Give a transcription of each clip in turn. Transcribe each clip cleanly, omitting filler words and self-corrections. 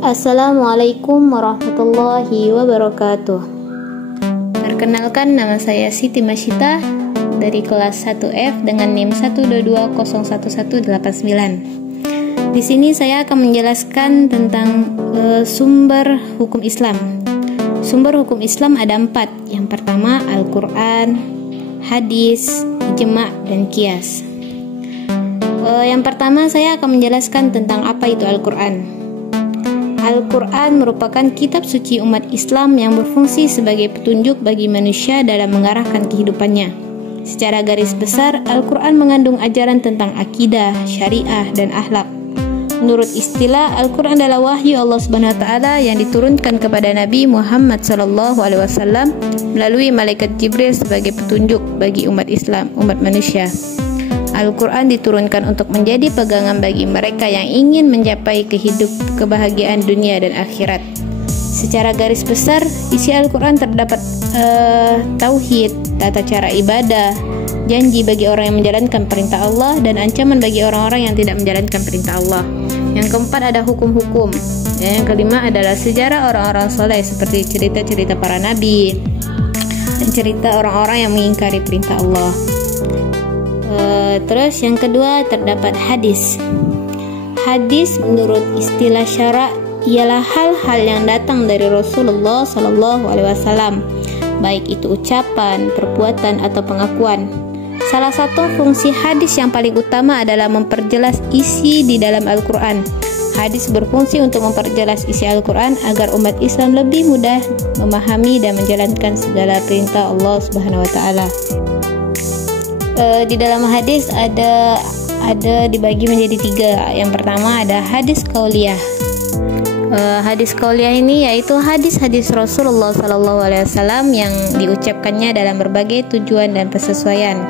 Assalamualaikum warahmatullahi wabarakatuh. Perkenalkan, nama saya Siti Masyita dari kelas 1F dengan NIM 122011189. Di sini saya akan menjelaskan tentang sumber hukum Islam. Sumber hukum Islam ada 4. Yang pertama Al-Quran, hadis, ijma, dan qiyas. Yang pertama saya akan menjelaskan tentang apa itu Al-Quran. Al-Quran merupakan kitab suci umat Islam yang berfungsi sebagai petunjuk bagi manusia dalam mengarahkan kehidupannya. Secara garis besar, Al-Quran mengandung ajaran tentang akidah, syariah, dan akhlak. Menurut istilah, Al-Quran adalah wahyu Allah Subhanahu wa Ta'ala yang diturunkan kepada Nabi Muhammad SAW melalui malaikat Jibril sebagai petunjuk bagi umat Islam, umat manusia. Al-Quran diturunkan untuk menjadi pegangan bagi mereka yang ingin mencapai kebahagiaan dunia dan akhirat. Secara garis besar, isi Al-Quran terdapat tauhid, tata cara ibadah, janji bagi orang yang menjalankan perintah Allah, dan ancaman bagi orang-orang yang tidak menjalankan perintah Allah. Yang keempat ada hukum-hukum. Yang kelima adalah sejarah orang-orang soleh seperti cerita-cerita para nabi dan cerita orang-orang yang mengingkari perintah Allah. Terus yang kedua terdapat hadis. Hadis menurut istilah syara' ialah hal-hal yang datang dari Rasulullah SAW, baik itu ucapan, perbuatan, atau pengakuan. Salah satu fungsi hadis yang paling utama adalah memperjelas isi di dalam Al-Quran. Hadis berfungsi untuk memperjelas isi Al-Quran agar umat Islam lebih mudah memahami dan menjalankan segala perintah Allah Subhanahu wa Ta'ala. Di dalam hadis ada dibagi menjadi 3. Yang pertama ada hadis qauliyah. Hadis qauliyah ini yaitu hadis-hadis Rasulullah SAW yang diucapkannya dalam berbagai tujuan dan persesuaian.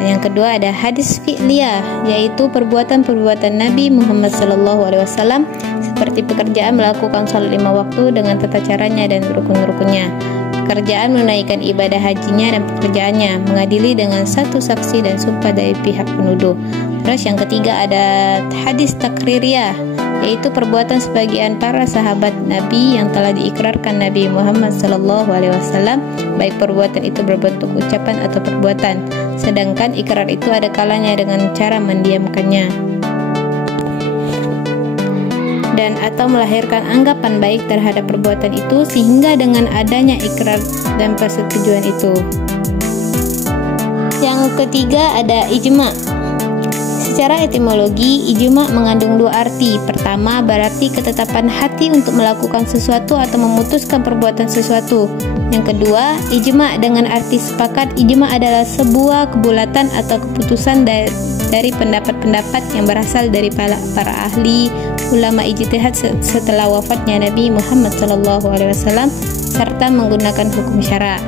Dan yang kedua ada hadis fi'liyah, yaitu perbuatan-perbuatan Nabi Muhammad SAW seperti pekerjaan melakukan salat 5 waktu dengan tata caranya dan rukun-rukunnya, pekerjaan menunaikan ibadah hajinya dan pekerjaannya, mengadili dengan satu saksi dan sumpah dari pihak penuduh. Terus yang ketiga ada hadis takririyah, yaitu perbuatan sebagian para sahabat Nabi yang telah diikrarkan Nabi Muhammad SAW, baik perbuatan itu berbentuk ucapan atau perbuatan, sedangkan ikrar itu ada kalanya dengan cara mendiamkannya dan atau melahirkan anggapan baik terhadap perbuatan itu, sehingga dengan adanya ikrar dan persetujuan itu. Yang ketiga ada ijma. Secara etimologi, ijma mengandung 2 arti. Pertama, berarti ketetapan hati untuk melakukan sesuatu atau memutuskan perbuatan sesuatu. Yang kedua, ijma dengan arti sepakat. Ijma adalah sebuah kebulatan atau keputusan dari pendapat-pendapat yang berasal dari para ahli ulama ijtihad setelah wafatnya Nabi Muhammad SAW serta menggunakan hukum syara'.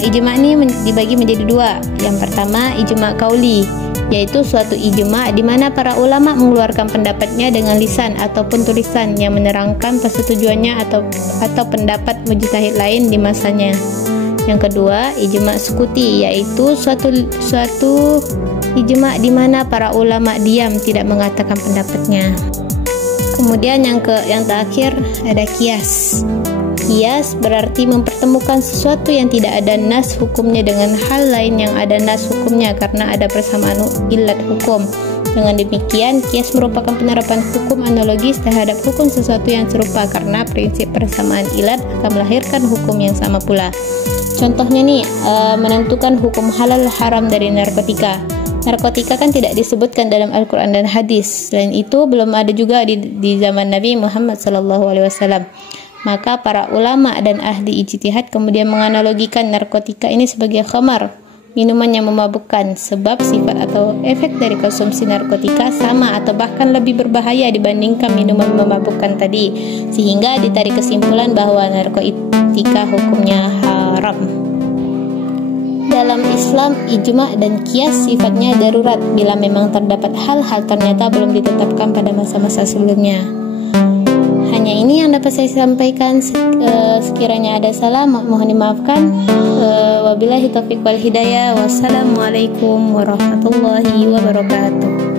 Ijma ini dibagi menjadi 2. Yang pertama ijma qauli, yaitu suatu ijma di mana para ulama mengeluarkan pendapatnya dengan lisan ataupun tulisan yang menerangkan persetujuannya atau pendapat mujtahid lain di masanya. Yang kedua ijma sukuti, yaitu suatu ijma di mana para ulama diam tidak mengatakan pendapatnya. Kemudian yang terakhir ada qiyas. Qiyas berarti mempertemukan sesuatu yang tidak ada nas hukumnya dengan hal lain yang ada nas hukumnya karena ada persamaan ilat hukum. Dengan demikian, qiyas merupakan penerapan hukum analogis terhadap hukum sesuatu yang serupa karena prinsip persamaan ilat akan melahirkan hukum yang sama pula. Contohnya nih, menentukan hukum halal haram dari narkotika. Narkotika kan tidak disebutkan dalam Al-Quran dan hadis. Selain itu belum ada juga di zaman Nabi Muhammad SAW. Maka para ulama dan ahli ijtihad kemudian menganalogikan narkotika ini sebagai khamar, minuman yang memabukkan, sebab sifat atau efek dari konsumsi narkotika sama atau bahkan lebih berbahaya dibandingkan minuman memabukkan tadi, sehingga ditarik kesimpulan bahwa narkotika hukumnya haram. Dalam Islam, ijma dan qiyas sifatnya darurat bila memang terdapat hal-hal ternyata belum ditetapkan pada masa-masa sebelumnya. Hanya ini yang dapat saya sampaikan. Sekiranya ada salah, mohon dimaafkan. Wabillahi taufiq wal hidayah. Wassalamualaikum warahmatullahi wabarakatuh.